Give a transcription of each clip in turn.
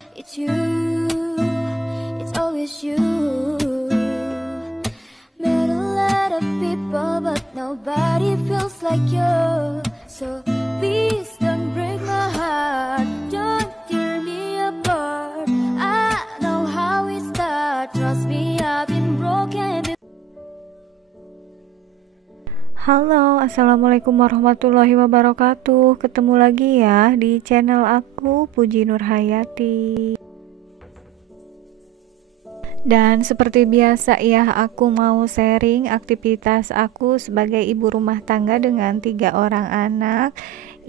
It's you, it's always you. Met a lot of people, but nobody feels like you. So please don't break my heart, don't tear me apart. I know how it starts, trust me, I've been broken before. Halo, assalamualaikum warahmatullahi wabarakatuh. Ketemu lagi ya di channel aku, Puji Nurhayati. Dan seperti biasa ya, aku mau sharing aktivitas aku sebagai ibu rumah tangga dengan 3 orang anak.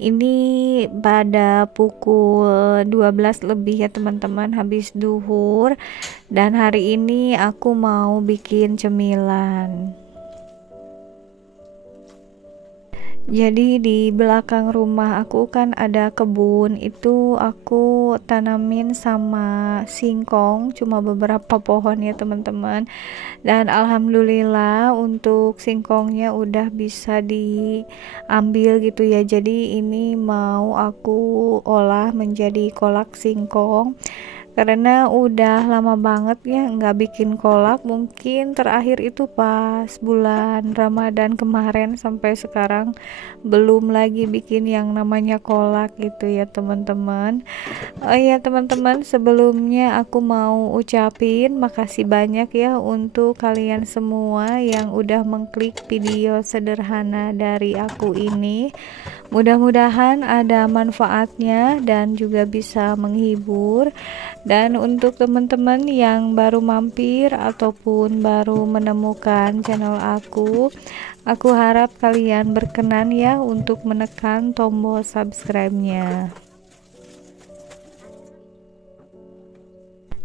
Ini pada pukul 12 lebih ya teman-teman, habis duhur. Dan hari ini aku mau bikin cemilan. Jadi di belakang rumah aku kan ada kebun, itu aku tanamin sama singkong, cuma beberapa pohon ya teman-teman. Dan alhamdulillah untuk singkongnya udah bisa diambil gitu ya. Jadi ini mau aku olah menjadi kolak singkong. Karena udah lama banget ya nggak bikin kolak, mungkin terakhir itu pas bulan Ramadan kemarin, sampai sekarang belum lagi bikin yang namanya kolak gitu ya teman-teman. Oh iya teman-teman, sebelumnya aku mau ucapin makasih banyak ya untuk kalian semua yang udah mengklik video sederhana dari aku ini. Mudah-mudahan ada manfaatnya dan juga bisa menghibur. Dan untuk teman-teman yang baru mampir ataupun baru menemukan channel aku harap kalian berkenan ya untuk menekan tombol subscribe-nya.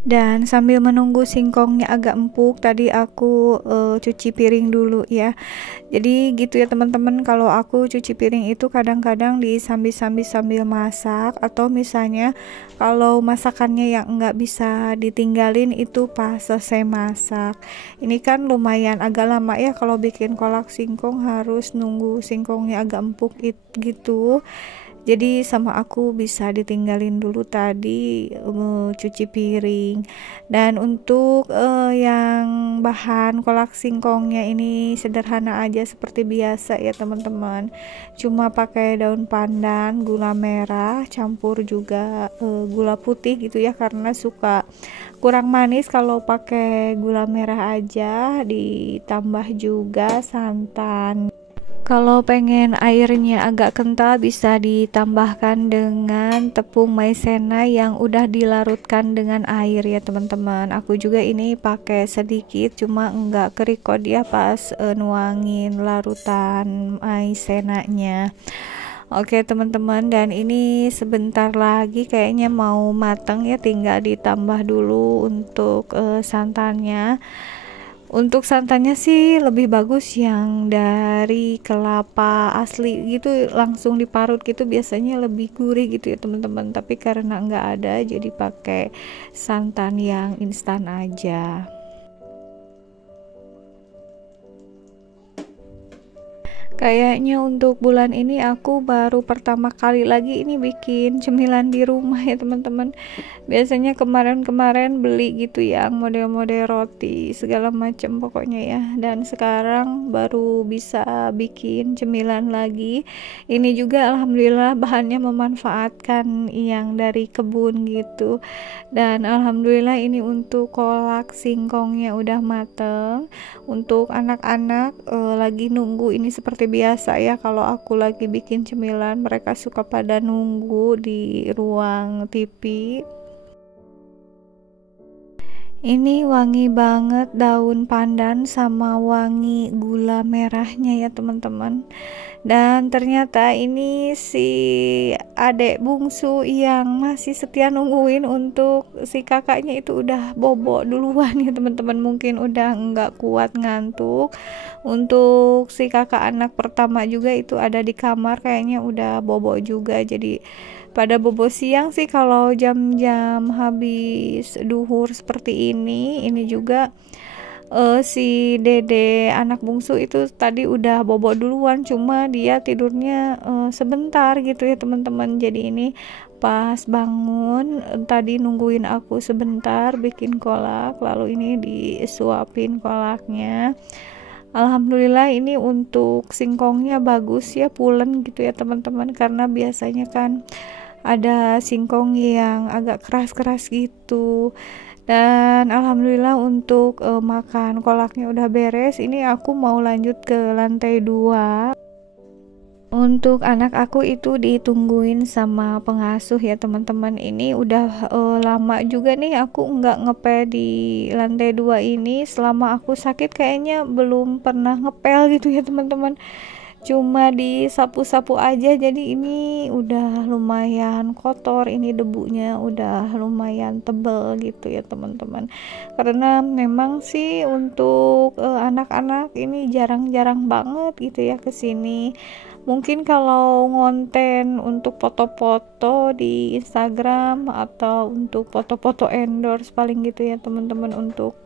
Dan sambil menunggu singkongnya agak empuk, tadi aku cuci piring dulu ya. Jadi gitu ya teman-teman, kalau aku cuci piring itu kadang-kadang disambi-sambi sambil masak, atau misalnya kalau masakannya yang enggak bisa ditinggalin itu pas selesai masak. Ini kan lumayan agak lama ya kalau bikin kolak singkong, harus nunggu singkongnya agak empuk gitu. Jadi sama aku bisa ditinggalin dulu tadi cuci piring. Dan untuk yang bahan kolak singkongnya ini sederhana aja seperti biasa ya teman-teman. Cuma pakai daun pandan, gula merah, campur juga gula putih gitu ya, karena suka kurang manis kalau pakai gula merah aja, ditambah juga santan. Kalau pengen airnya agak kental bisa ditambahkan dengan tepung maizena yang udah dilarutkan dengan air ya teman-teman. Aku juga ini pakai sedikit, cuma enggak kerikot ya pas nuangin larutan maizenanya. Oke teman-teman, dan ini sebentar lagi kayaknya mau mateng ya, tinggal ditambah dulu untuk santannya. Untuk santannya sih lebih bagus yang dari kelapa asli gitu, langsung diparut gitu, biasanya lebih gurih gitu ya teman-teman. Tapi karena nggak ada, jadi pakai santan yang instan aja. Kayaknya untuk bulan ini aku baru pertama kali lagi ini bikin cemilan di rumah ya teman-teman. Biasanya kemarin-kemarin beli gitu ya, model-model roti segala macam pokoknya ya. Dan sekarang baru bisa bikin cemilan lagi. Ini juga alhamdulillah bahannya memanfaatkan yang dari kebun gitu. Dan alhamdulillah ini untuk kolak singkongnya udah mateng. Untuk anak-anak lagi nunggu, ini seperti biasa ya, kalau aku lagi bikin cemilan mereka suka pada nunggu di ruang TV. Ini wangi banget daun pandan sama wangi gula merahnya ya teman-teman. Dan ternyata ini si adek bungsu yang masih setia nungguin untuk si kakaknya itu udah bobo duluan ya teman-teman. Mungkin udah nggak kuat ngantuk. Untuk si kakak anak pertama juga itu ada di kamar, kayaknya udah bobo juga. Jadi pada bobo siang sih kalau jam-jam habis duhur seperti ini juga si dede anak bungsu itu tadi udah bobo duluan, cuma dia tidurnya sebentar gitu ya teman-teman. Jadi ini pas bangun tadi nungguin aku sebentar bikin kolak, lalu ini disuapin kolaknya. Alhamdulillah ini untuk singkongnya bagus ya, pulen gitu ya teman-teman, karena biasanya kan ada singkong yang agak keras-keras gitu. Dan alhamdulillah untuk makan kolaknya udah beres. Ini aku mau lanjut ke lantai 2. Untuk anak aku itu ditungguin sama pengasuh ya teman-teman. Ini udah lama juga nih aku nggak ngepel di lantai 2 ini. Selama aku sakit kayaknya belum pernah ngepel gitu ya teman-teman, cuma disapu-sapu aja. Jadi ini udah lumayan kotor, ini debunya udah lumayan tebel gitu ya teman-teman, karena memang sih untuk anak-anak ini jarang-jarang banget gitu ya kesini. Mungkin kalau ngonten untuk foto-foto di Instagram atau untuk foto-foto endorse paling gitu ya teman-teman. Untuk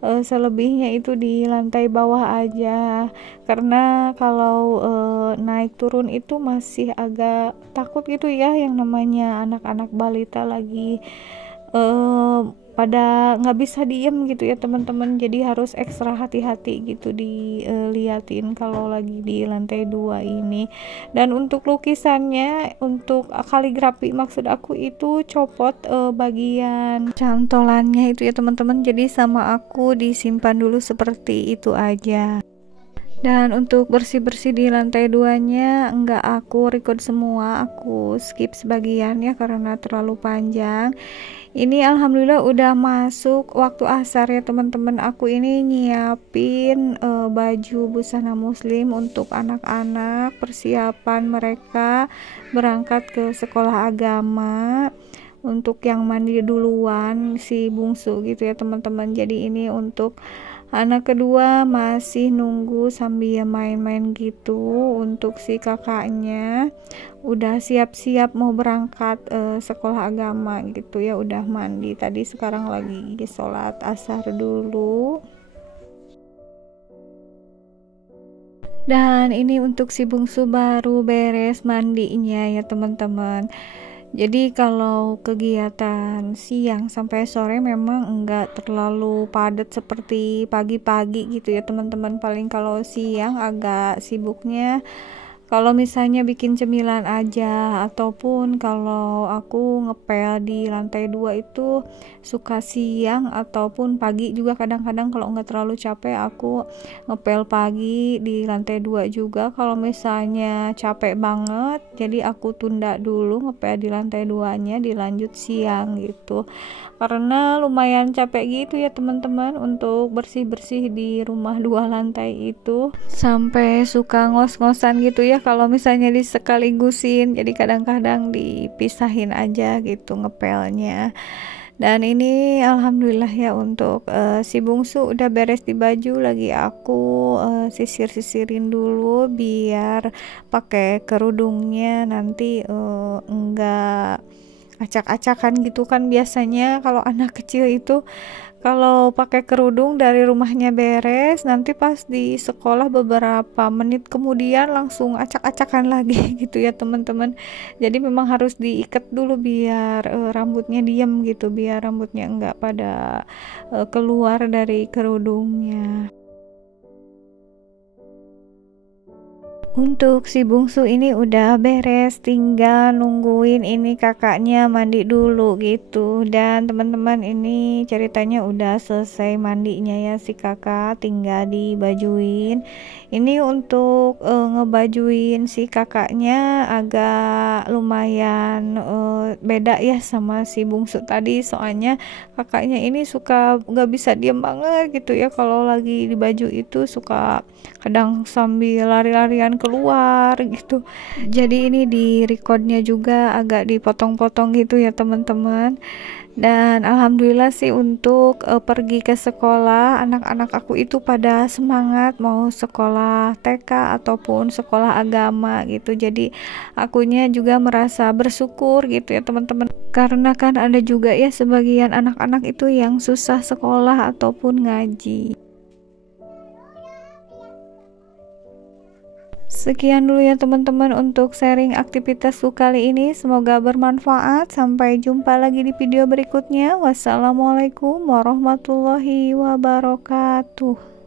selebihnya itu di lantai bawah aja, karena kalau naik turun itu masih agak takut gitu ya, yang namanya anak-anak balita lagi pada nggak bisa diem gitu ya teman-teman. Jadi harus ekstra hati-hati gitu diliatin kalau lagi di lantai 2 ini. Dan untuk lukisannya, untuk kaligrafi maksud aku itu copot bagian cantolannya itu ya teman-teman, jadi sama aku disimpan dulu seperti itu aja. Dan untuk bersih-bersih di lantai 2-nya enggak aku record semua, aku skip sebagian ya karena terlalu panjang. Ini alhamdulillah udah masuk waktu asar ya teman-teman. Aku ini nyiapin baju busana muslim untuk anak-anak, persiapan mereka berangkat ke sekolah agama. Untuk yang mandi duluan si bungsu gitu ya teman-teman. Jadi ini untuk anak kedua masih nunggu sambil main-main gitu. Untuk si kakaknya udah siap-siap mau berangkat sekolah agama gitu ya, udah mandi tadi, sekarang lagi sholat asar dulu. Dan ini untuk si bungsu baru beres mandinya ya teman-teman. Jadi kalau kegiatan siang sampai sore memang enggak terlalu padat seperti pagi-pagi gitu ya teman-teman. Paling kalau siang agak sibuknya kalau misalnya bikin cemilan aja, ataupun kalau aku ngepel di lantai 2 itu suka siang ataupun pagi juga. Kadang-kadang kalau nggak terlalu capek aku ngepel pagi di lantai 2 juga. Kalau misalnya capek banget jadi aku tunda dulu ngepel di lantai 2-nya, dilanjut siang gitu, karena lumayan capek gitu ya teman-teman untuk bersih-bersih di rumah 2 lantai itu, sampai suka ngos-ngosan gitu ya kalau misalnya disekaligusin. Jadi kadang-kadang dipisahin aja gitu ngepelnya. Dan ini alhamdulillah ya untuk si bungsu udah beres di baju, lagi aku sisir-sisirin dulu biar pakai kerudungnya nanti enggak acak-acakan gitu kan. Biasanya kalau anak kecil itu kalau pakai kerudung dari rumahnya beres, nanti pas di sekolah beberapa menit kemudian langsung acak-acakan lagi gitu ya teman-teman. Jadi memang harus diikat dulu biar rambutnya diem gitu, biar rambutnya enggak pada keluar dari kerudungnya. Untuk si bungsu ini udah beres, tinggal nungguin ini kakaknya mandi dulu gitu. Dan teman-teman ini ceritanya udah selesai mandinya ya si kakak, tinggal dibajuin. Ini untuk ngebajuin si kakaknya agak lumayan beda ya sama si bungsu tadi, soalnya kakaknya ini suka nggak bisa diem banget gitu ya. Kalau lagi dibaju itu suka kadang sambil lari-larian keluar gitu. Jadi ini di recordnya juga agak dipotong-potong gitu ya teman-teman. Dan alhamdulillah sih untuk pergi ke sekolah, anak-anak aku itu pada semangat mau sekolah TK ataupun sekolah agama gitu. Jadi akunya juga merasa bersyukur gitu ya teman-teman, karena kan ada juga ya sebagian anak-anak itu yang susah sekolah ataupun ngaji. Sekian dulu ya teman-teman untuk sharing aktivitasku kali ini, semoga bermanfaat. Sampai jumpa lagi di video berikutnya. Wassalamualaikum warahmatullahi wabarakatuh.